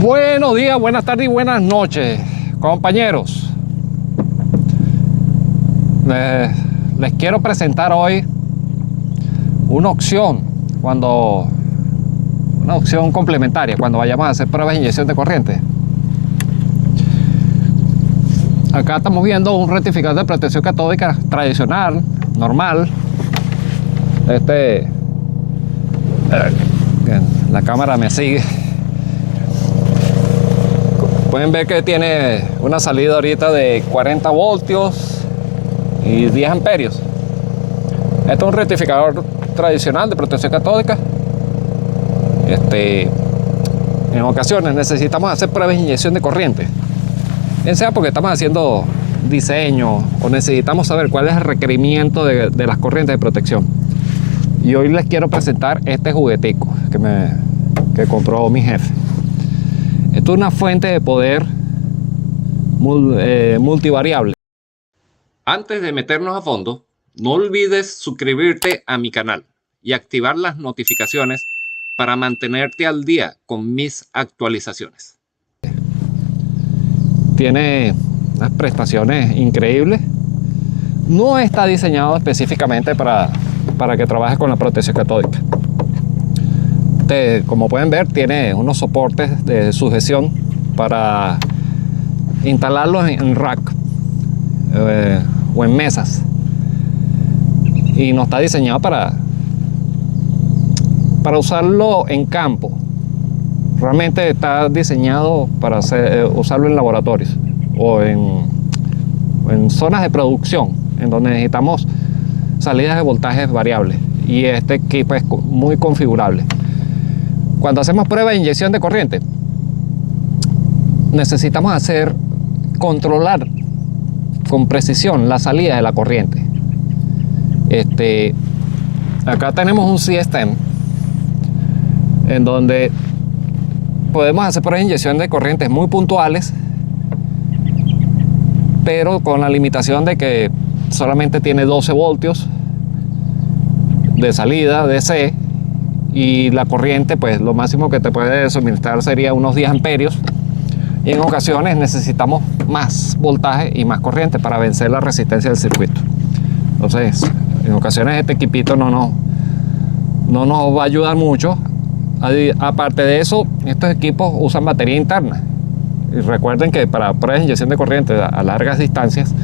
Buenos días, buenas tardes y buenas noches, compañeros. Les quiero presentar hoy una opción complementaria cuando vayamos a hacer pruebas de inyección de corriente. Acá estamos viendo un rectificador de protección catódica tradicional, normal. La cámara me sigue. Pueden ver que tiene una salida ahorita de 40 voltios y 10 amperios. Este es un rectificador tradicional de protección catódica. En ocasiones necesitamos hacer pruebas de inyección de corriente, bien sea porque estamos haciendo diseño o necesitamos saber cuál es el requerimiento de las corrientes de protección. Y hoy les quiero presentar este juguetico que compró mi jefe. Esto es una fuente de poder multivariable. Antes de meternos a fondo, no olvides suscribirte a mi canal y activar las notificaciones para mantenerte al día con mis actualizaciones. Tiene unas prestaciones increíbles. No está diseñado específicamente para que trabajes con la protección catódica. Como pueden ver, tiene unos soportes de sujeción para instalarlos en rack o en mesas, y no está diseñado para usarlo en campo. Realmente está diseñado para usarlo en laboratorios o en zonas de producción en donde necesitamos salidas de voltajes variables, y este equipo es muy configurable. Cuando hacemos pruebas de inyección de corriente, necesitamos controlar con precisión la salida de la corriente. Acá tenemos un C-stem en donde podemos hacer pruebas de inyección de corrientes muy puntuales, pero con la limitación de que solamente tiene 12 voltios de salida DC, y la corriente, pues lo máximo que te puede suministrar sería unos 10 amperios, y en ocasiones necesitamos más voltaje y más corriente para vencer la resistencia del circuito. Entonces, en ocasiones este equipito no nos va a ayudar mucho. Aparte de eso, estos equipos usan batería interna, y recuerden que para pruebas de inyección de corriente a largas distancias,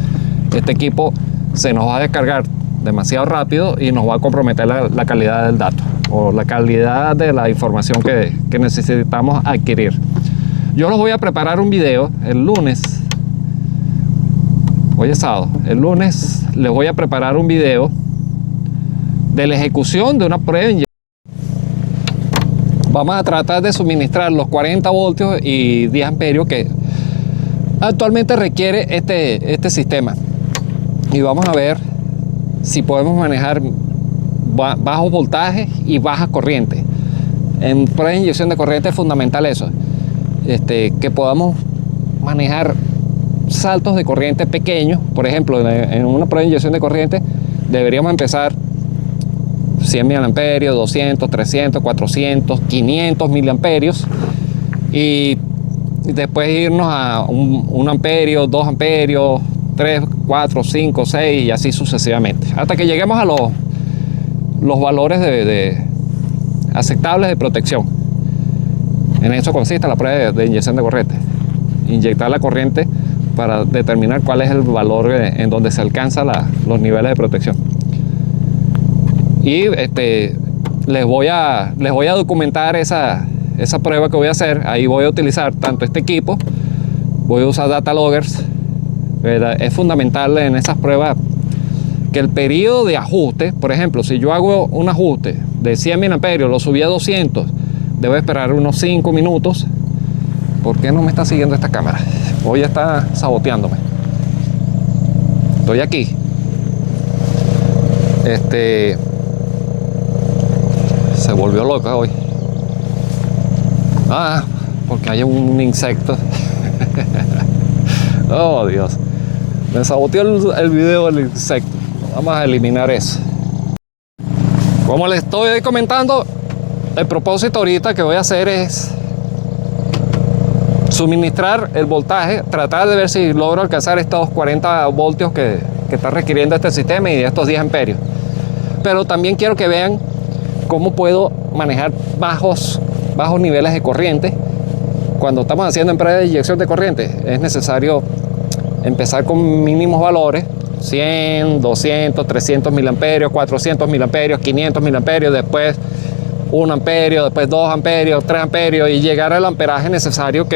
este equipo se nos va a descargar demasiado rápido y nos va a comprometer la calidad del dato o la calidad de la información que necesitamos adquirir. Yo les voy a preparar un video el lunes. Hoy es sábado. El lunes les voy a preparar un video de la ejecución de una prueba de inyección. Vamos a tratar de suministrar los 40 voltios y 10 amperios que actualmente requiere este sistema, y vamos a ver si podemos manejar bajos voltajes y bajas corrientes. En pruebas de inyección de corriente es fundamental eso, que podamos manejar saltos de corriente pequeños. Por ejemplo, en una prueba de inyección de corriente deberíamos empezar 100 miliamperios, 200, 300, 400, 500 miliamperios, y después irnos a 1 amperio, 2 amperios, 3, 4, 5, 6 y así sucesivamente, hasta que lleguemos a los valores aceptables de protección. En eso consiste la prueba de inyección de corriente: inyectar la corriente para determinar cuál es el valor en donde se alcanzan los niveles de protección. Y les voy a documentar esa prueba que voy a hacer. Ahí voy a utilizar tanto este equipo, voy a usar data loggers. Es fundamental en esas pruebas que el periodo de ajuste, por ejemplo, si yo hago un ajuste de 100 miliamperios, lo subí a 200, debo esperar unos 5 minutos. ¿Por qué no me está siguiendo esta cámara? Hoy está saboteándome. Estoy aquí. Se volvió loca hoy. Porque hay un insecto. Oh, Dios. Me saboteó el video del insecto. Vamos a eliminar eso. Como les estoy comentando, el propósito ahorita que voy a hacer es suministrar el voltaje, tratar de ver si logro alcanzar estos 40 voltios que está requiriendo este sistema y estos 10 amperios. Pero también quiero que vean cómo puedo manejar bajos niveles de corriente. Cuando estamos haciendo en prueba de inyección de corriente, es necesario empezar con mínimos valores, 100, 200, 300 miliamperios, 400 miliamperios, 500 miliamperios, después 1 amperio, después 2 amperios, 3 amperios y llegar al amperaje necesario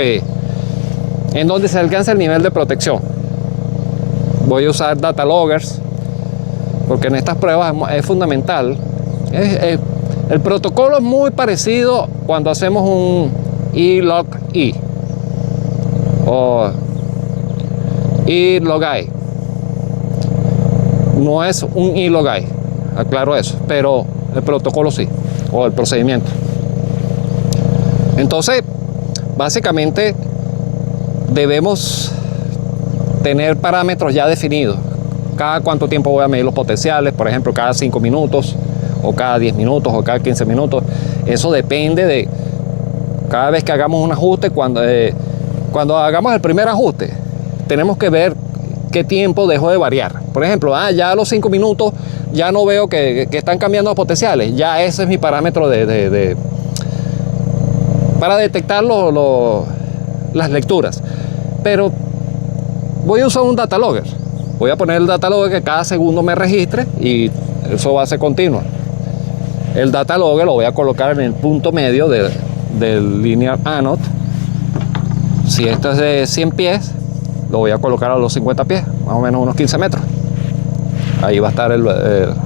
en donde se alcanza el nivel de protección. Voy a usar data loggers porque en estas pruebas es fundamental. El protocolo es muy parecido cuando hacemos un E-log-E o E-log-I. No es un E-log-I, aclaro eso, pero el protocolo sí, o el procedimiento. Entonces, básicamente debemos tener parámetros ya definidos. Cada cuánto tiempo voy a medir los potenciales, por ejemplo, cada 5 minutos, o cada 10 minutos, o cada 15 minutos. Eso depende de cada vez que hagamos un ajuste. Cuando hagamos el primer ajuste, tenemos que ver qué tiempo dejó de variar. Por ejemplo, ya a los 5 minutos ya no veo que están cambiando los potenciales. Ya ese es mi parámetro para detectar las lecturas. Pero voy a usar un data logger. Voy a poner el data logger que cada segundo me registre y eso va a ser continuo. El data logger lo voy a colocar en el punto medio del linear anode. Si esto es de 100 pies, lo voy a colocar a los 50 pies, más o menos unos 15 metros. Ahí va a estar la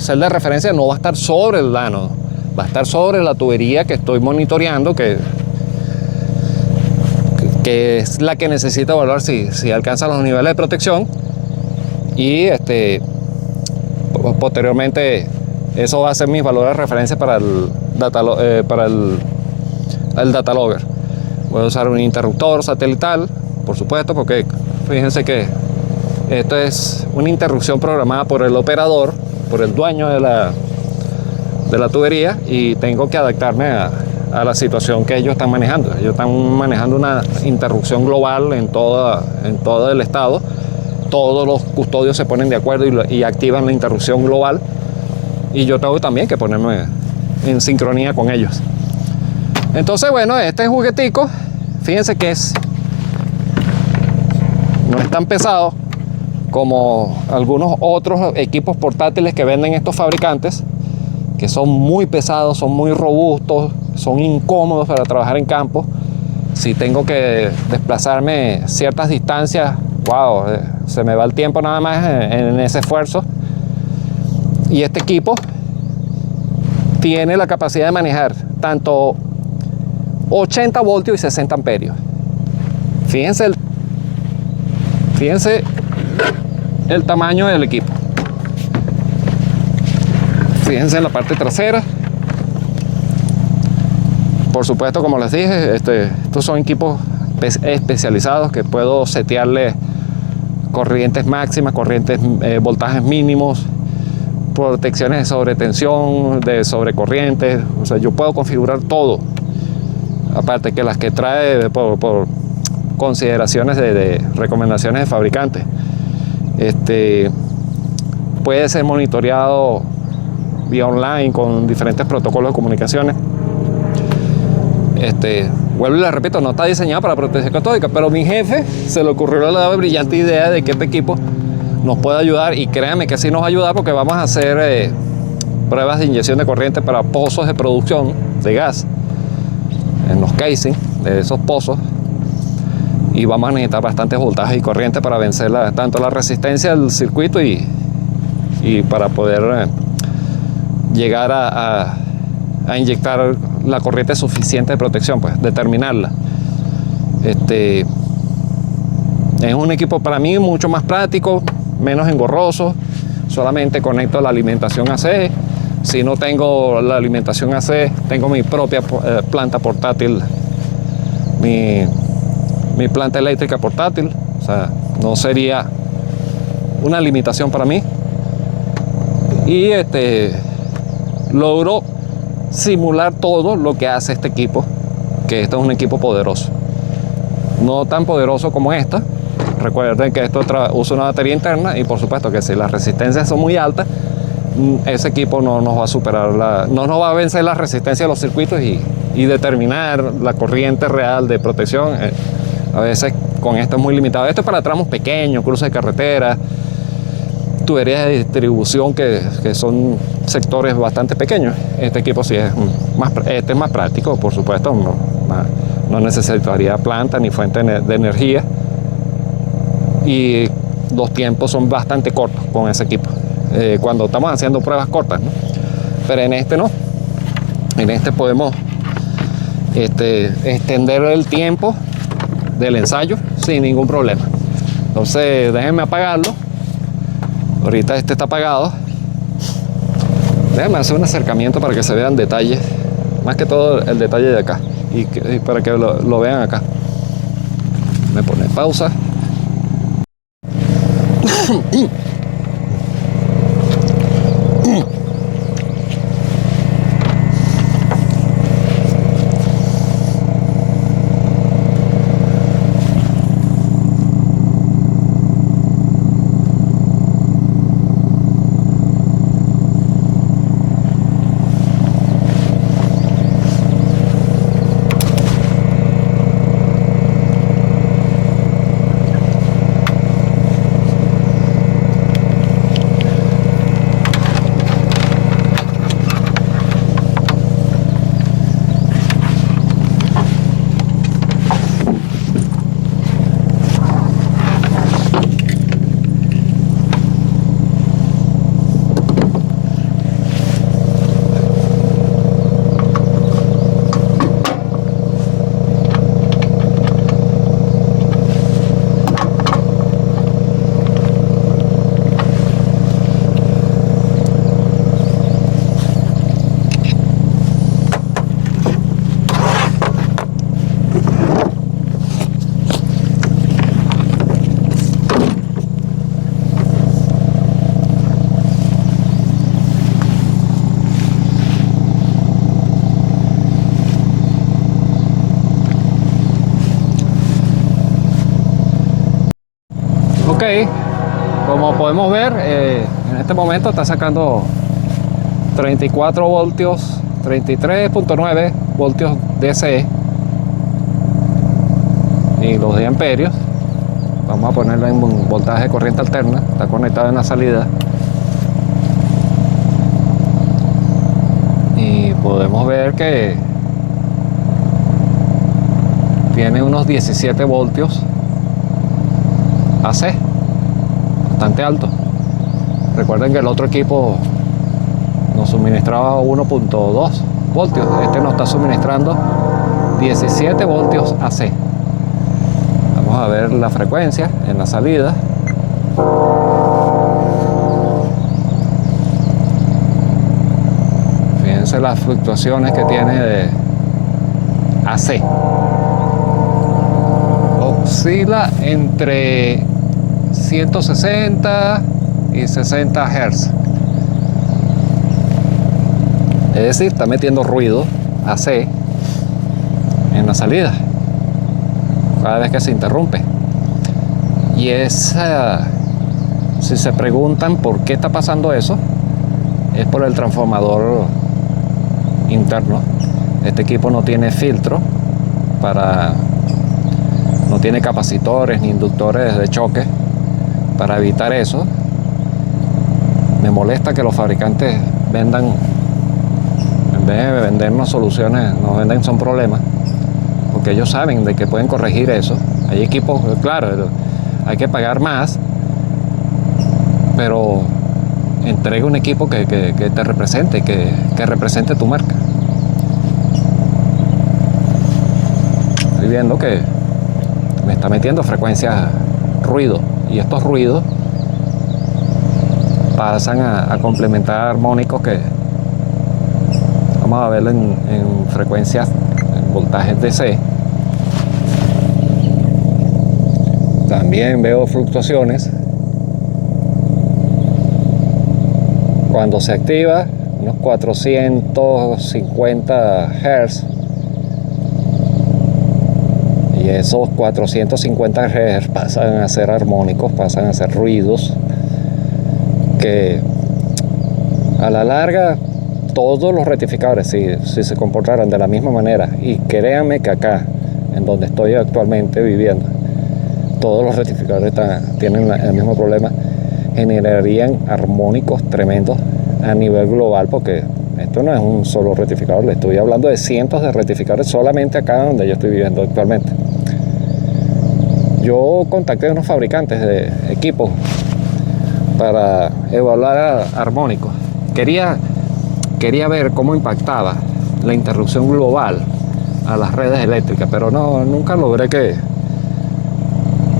celda de referencia no va a estar sobre el anode, va a estar sobre la tubería que estoy monitoreando, que es la que necesita evaluar si alcanza los niveles de protección. Y posteriormente eso va a ser mis valores de referencia para el data logger. Voy a usar un interruptor satelital, por supuesto, porque fíjense que esto es una interrupción programada por el operador, por el dueño de la tubería, y tengo que adaptarme a la situación que ellos están manejando. Ellos están manejando una interrupción global en todo el estado. Todos los custodios se ponen de acuerdo y activan la interrupción global. Y yo tengo también que ponerme en sincronía con ellos. Entonces, bueno, este juguetico, fíjense que no es tan pesado como algunos otros equipos portátiles que venden estos fabricantes, que son muy pesados, son muy robustos, son incómodos para trabajar en campo. Si tengo que desplazarme ciertas distancias, wow, se me va el tiempo nada más en ese esfuerzo. Y este equipo tiene la capacidad de manejar tanto 80 voltios y 60 amperios. Fíjense el tamaño del equipo. Fíjense en la parte trasera. Por supuesto, como les dije, estos son equipos especializados que puedo setearle corrientes máximas, voltajes mínimos, protecciones de sobretensión, de sobrecorrientes. O sea, yo puedo configurar todo. Aparte que las que trae por consideraciones de recomendaciones de fabricantes. Puede ser monitoreado vía online con diferentes protocolos de comunicaciones. Vuelvo y les repito, no está diseñado para protección catódica, pero mi jefe se le ocurrió la brillante idea de que este equipo nos puede ayudar, y créanme que sí nos va a ayudar, porque vamos a hacer pruebas de inyección de corriente para pozos de producción de gas en los casing de esos pozos, y vamos a necesitar bastantes voltajes y corriente para vencer tanto la resistencia del circuito y para poder llegar a inyectar la corriente suficiente de protección, pues determinarla. Es un equipo para mí mucho más práctico, menos engorroso. Solamente conecto la alimentación AC. Si no tengo la alimentación AC, tengo mi propia planta portátil, mi planta eléctrica portátil. O sea, no sería una limitación para mí. Y logro simular todo lo que hace este equipo, que este es un equipo poderoso. No tan poderoso como esta. Recuerden que esto usa una batería interna y por supuesto que si las resistencias son muy altas, ese equipo no nos va a superar, no nos va a vencer la resistencia de los circuitos y determinar la corriente real de protección. A veces con esto es muy limitado. Esto es para tramos pequeños, cruces de carretera, tuberías de distribución que son sectores bastante pequeños. Este equipo sí es es más práctico, por supuesto, no necesitaría planta ni fuente de energía y los tiempos son bastante cortos con ese equipo cuando estamos haciendo pruebas cortas, ¿no? Pero en este no, en este podemos extender el tiempo del ensayo sin ningún problema. Entonces déjenme apagarlo. Ahorita este está apagado. Déjenme hacer un acercamiento para que se vean detalles, más que todo el detalle de acá y para que lo vean acá. Me pone pausa. Ok, como podemos ver, en este momento está sacando 34 voltios, 33.9 voltios DC y los de amperios. Vamos a ponerlo en un voltaje de corriente alterna, está conectado en la salida. Y podemos ver que tiene unos 17 voltios AC, bastante alto. Recuerden que el otro equipo nos suministraba 1.2 voltios, este nos está suministrando 17 voltios AC. Vamos a ver la frecuencia en la salida. Fíjense las fluctuaciones que tiene de AC. Oscila entre 160 y 60 Hz. Es decir, está metiendo ruido AC en la salida cada vez que se interrumpe. Y si se preguntan por qué está pasando eso, es por el transformador interno. Este equipo no tiene filtro no tiene capacitores ni inductores de choque para evitar eso. Me molesta que los fabricantes vendan, en vez de vendernos soluciones, nos venden son problemas, porque ellos saben de que pueden corregir eso. Hay equipos, claro, hay que pagar más, pero entrega un equipo que te represente, que represente tu marca. Estoy viendo que me está metiendo frecuencias ruido, y estos ruidos pasan a complementar armónicos que vamos a ver en frecuencias, en voltajes DC. También veo fluctuaciones cuando se activa, unos 450 Hz, esos 450 Hz pasan a ser armónicos, pasan a ser ruidos que a la larga todos los rectificadores, si se comportaran de la misma manera, y créanme que acá, en donde estoy actualmente viviendo, todos los rectificadores tienen el mismo problema, generarían armónicos tremendos a nivel global, porque esto no es un solo rectificador, le estoy hablando de cientos de rectificadores solamente acá donde yo estoy viviendo actualmente. Yo contacté a unos fabricantes de equipos para evaluar armónicos. Quería ver cómo impactaba la interrupción global a las redes eléctricas, pero nunca logré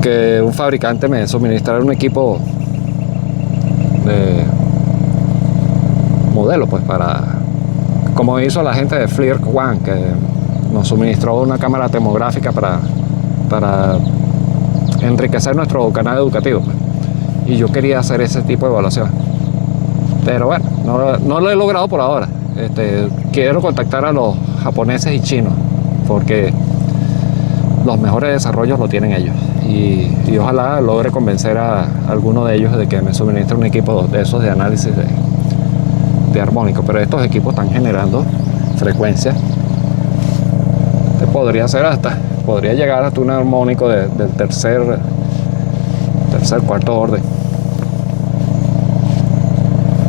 que un fabricante me suministrara un equipo de modelo, pues, para, como hizo la gente de FLIR One, que nos suministró una cámara termográfica para enriquecer nuestro canal educativo, pues. Y yo quería hacer ese tipo de evaluación, pero bueno, no lo he logrado por ahora. Quiero contactar a los japoneses y chinos, porque los mejores desarrollos lo tienen ellos, y ojalá logre convencer a alguno de ellos de que me suministre un equipo de esos de análisis de armónico. Pero estos equipos están generando frecuencias, podría llegar hasta un armónico del tercer, cuarto orden.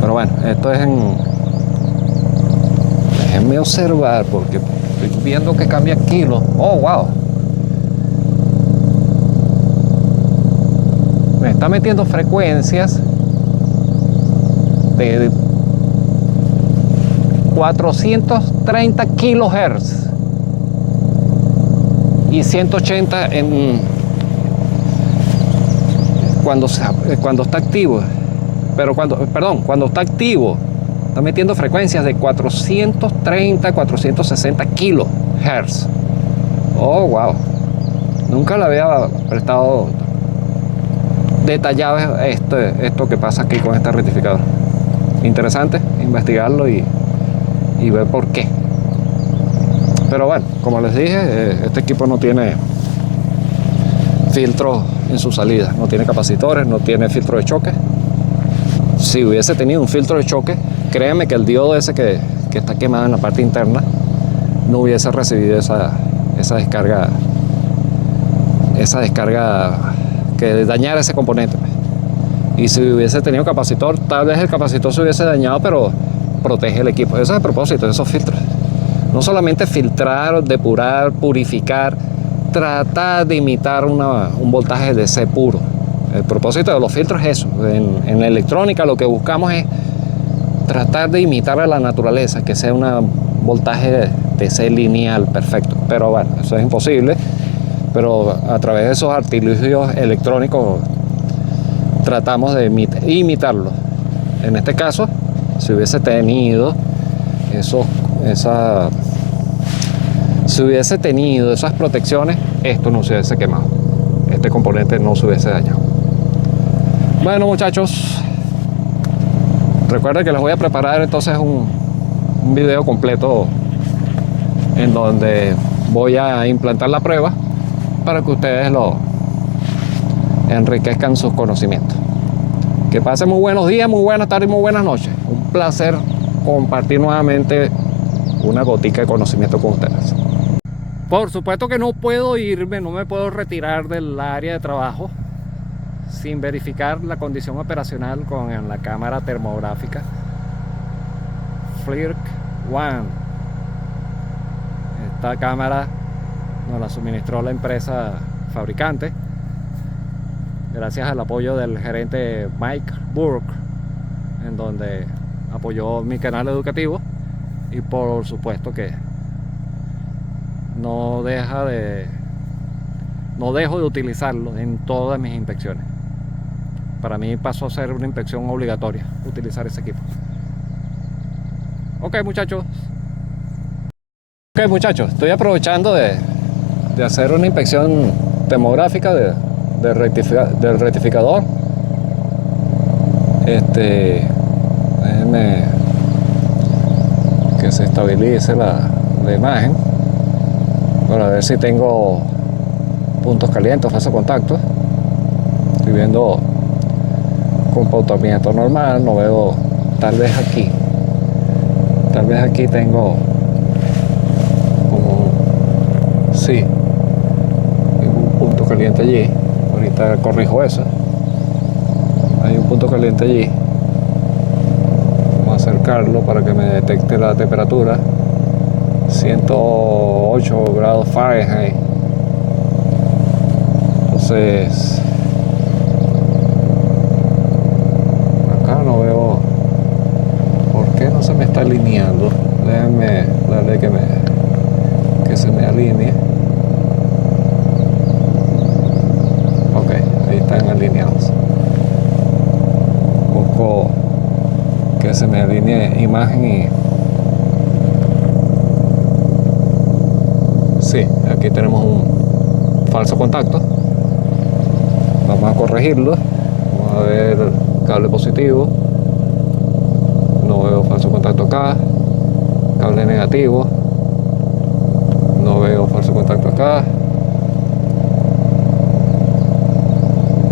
Pero bueno, esto es déjenme observar, porque estoy viendo que cambia kilos. Oh, wow. Me está metiendo frecuencias de 430 kilohertz y 180 cuando está activo. Pero cuando está activo, está metiendo frecuencias de 430, 460 kilohertz. Oh, wow. Nunca le había prestado detallado esto que pasa aquí con este rectificador. Interesante investigarlo y ver por qué. Pero bueno, como les dije, este equipo no tiene filtros en su salida, no tiene capacitores, no tiene filtro de choque. Si hubiese tenido un filtro de choque, créanme que el diodo ese que está quemado en la parte interna no hubiese recibido esa descarga que dañara ese componente. Y si hubiese tenido capacitor, tal vez el capacitor se hubiese dañado, pero protege el equipo. Eso es el propósito de esos filtros. No solamente filtrar, depurar, purificar, tratar de imitar un voltaje DC puro. El propósito de los filtros es eso. En la electrónica lo que buscamos es tratar de imitar a la naturaleza, que sea un voltaje DC lineal perfecto. Pero bueno, eso es imposible. Pero a través de esos artilugios electrónicos tratamos de imitarlo. En este caso, si hubiese tenido esas protecciones, esto no se hubiese quemado, este componente no se hubiese dañado. Bueno, muchachos, recuerden que les voy a preparar entonces un video completo en donde voy a implantar la prueba para que ustedes lo enriquezcan sus conocimientos. Que pasen muy buenos días, muy buenas tardes y muy buenas noches. Un placer compartir nuevamente una gotica de conocimiento con ustedes. Por supuesto que no puedo irme, no me puedo retirar del área de trabajo sin verificar la condición operacional con la cámara termográfica FLIR One. Esta cámara nos la suministró la empresa fabricante gracias al apoyo del gerente Mike Burke, en donde apoyó mi canal educativo, y por supuesto que no dejo de utilizarlo en todas mis inspecciones. Para mí pasó a ser una inspección obligatoria utilizar ese equipo. Ok, muchachos, estoy aprovechando de hacer una inspección termográfica del rectificador. Déjenme que se estabilice la imagen para ver si tengo puntos calientes, falso contacto. Estoy viendo comportamiento normal, no veo, tal vez aquí tengo como, sí, tengo un punto caliente allí. Ahorita corrijo eso. Hay un punto caliente allí. Vamos a acercarlo para que me detecte la temperatura. 108 grados Fahrenheit. Entonces acá no veo por qué no se me está alineando. Déjenme darle que se me alinee. Ok, ahí están alineados. Busco que se me alinee imagen y sí, aquí tenemos un falso contacto. Vamos a corregirlo. Vamos a ver el cable positivo. No veo falso contacto acá. Cable negativo. No veo falso contacto acá.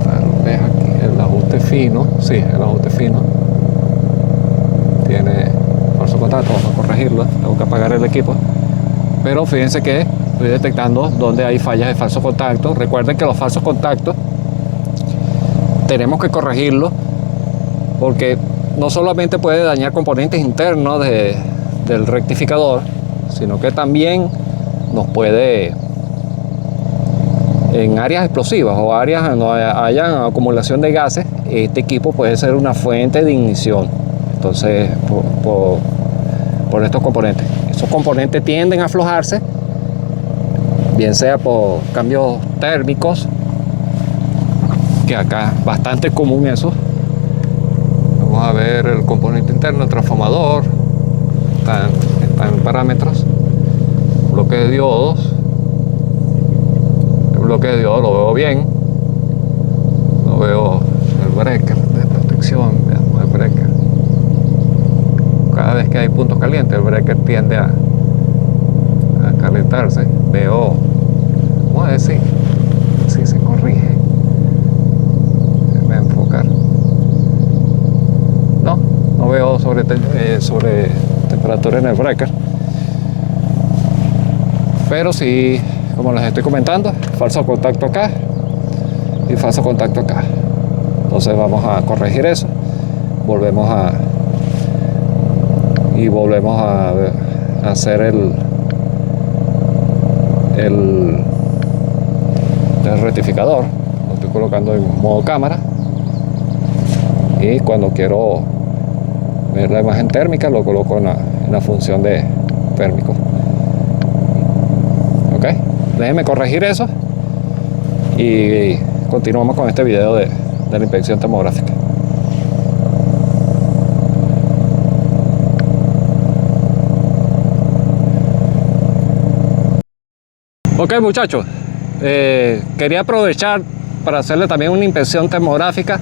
Tal vez aquí el ajuste fino. Sí, el ajuste fino tiene falso contacto. Vamos a corregirlo. Tengo que apagar el equipo. Pero fíjense que estoy detectando donde hay fallas de falso contacto. Recuerden que los falsos contactos tenemos que corregirlos porque no solamente puede dañar componentes internos del rectificador, sino que también nos puede, en áreas explosivas o áreas donde haya acumulación de gases, este equipo puede ser una fuente de ignición. Entonces, por estos componentes. Esos componentes tienden a aflojarse, bien sea por cambios térmicos, que acá es bastante común eso. Vamos a ver el componente interno, el transformador, está en parámetros, bloque de diodos. El bloque de diodos lo veo bien, no veo el breaker de protección. Veamos el breaker. Cada vez que hay puntos calientes, el breaker tiende a calentarse. Veo, vamos a decir, si se corrige. Déjame enfocar. No veo sobre temperatura en el breaker. Pero sí, como les estoy comentando, falso contacto acá y falso contacto acá. Entonces vamos a corregir eso. Volvemos a hacer el rectificador. Lo estoy colocando en modo cámara, y cuando quiero ver la imagen térmica lo coloco en la función de térmico. Ok, déjenme corregir eso y continuamos con este video de la inspección termográfica. Ok, muchachos, quería aprovechar para hacerle también una inspección termográfica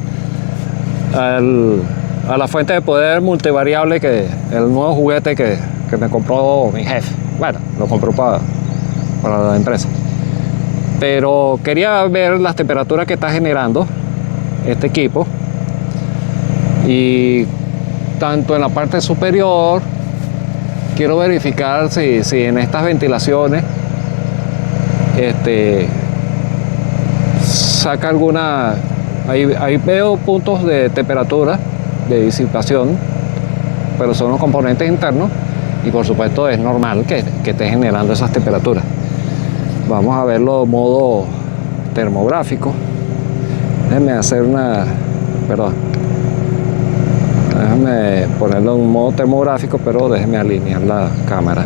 a la fuente de poder multivariable, que el nuevo juguete que me compró mi jefe. Bueno, lo compró para la empresa. Pero quería ver las temperaturas que está generando este equipo, y tanto en la parte superior quiero verificar si en estas ventilaciones saca alguna. Ahí veo puntos de temperatura de disipación, pero son los componentes internos, y por supuesto es normal que esté generando esas temperaturas. Vamos a verlo en modo termográfico. Déjenme déjenme ponerlo en modo termográfico, pero déjenme alinear la cámara.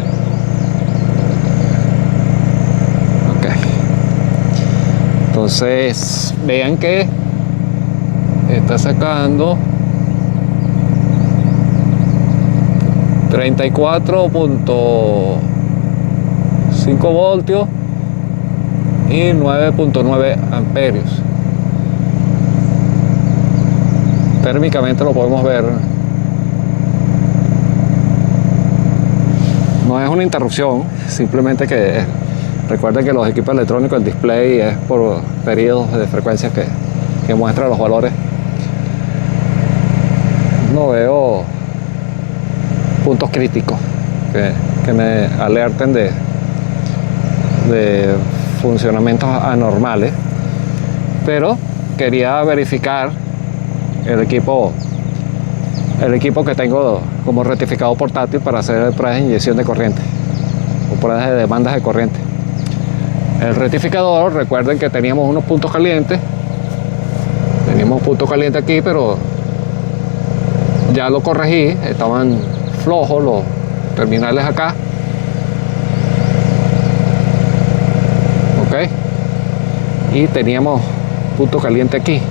Entonces vean que está sacando 34.5 voltios y 9.9 amperios. Térmicamente lo podemos ver. No es una interrupción, simplemente que Recuerden que los equipos electrónicos, el display es por periodos de frecuencia que muestra los valores. No veo puntos críticos que me alerten de funcionamientos anormales, pero quería verificar el equipo que tengo como rectificador portátil para hacer pruebas de inyección de corriente o pruebas de demandas de corriente. El rectificador, recuerden que teníamos unos puntos calientes, teníamos un punto caliente aquí, pero ya lo corregí, estaban flojos los terminales acá. Ok, y teníamos punto caliente aquí,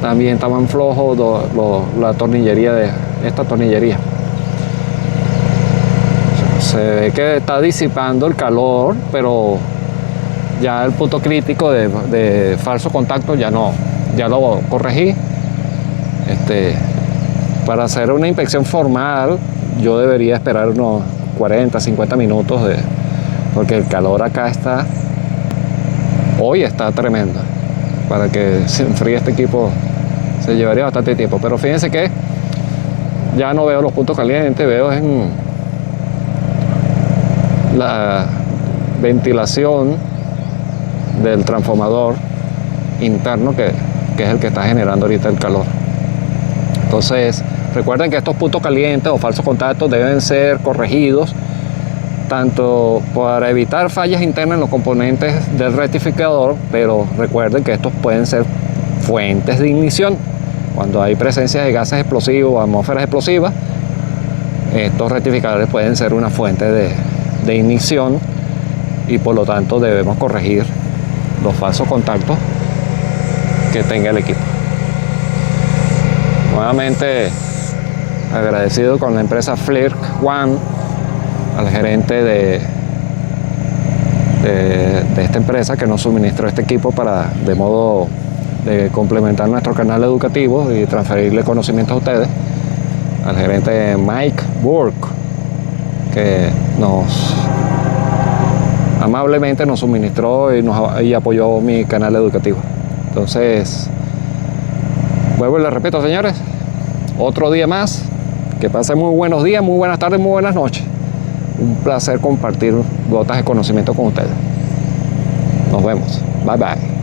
también estaban flojos la tornillería de esta tornillería. Se ve que está disipando el calor, pero ya el punto crítico de falso contacto ya no, ya lo corregí. Para hacer una inspección formal yo debería esperar unos 40-50 minutos porque el calor acá hoy está tremendo. Para que se enfríe este equipo se llevaría bastante tiempo, pero fíjense que ya no veo los puntos calientes, veo en la ventilación del transformador interno que es el que está generando ahorita el calor. Entonces recuerden que estos puntos calientes o falsos contactos deben ser corregidos, tanto para evitar fallas internas en los componentes del rectificador, pero recuerden que estos pueden ser fuentes de ignición. Cuando hay presencia de gases explosivos o atmósferas explosivas, estos rectificadores pueden ser una fuente de ignición y por lo tanto debemos corregir los falsos contactos que tenga el equipo. Nuevamente agradecido con la empresa Flirt One, al gerente de esta empresa que nos suministró este equipo de modo de complementar nuestro canal educativo y transferirle conocimientos a ustedes, al gerente Mike Burke, que amablemente nos suministró y apoyó mi canal educativo. Entonces, vuelvo y les repito, señores, otro día más. Que pasen muy buenos días, muy buenas tardes, muy buenas noches. Un placer compartir gotas de conocimiento con ustedes. Nos vemos. Bye bye.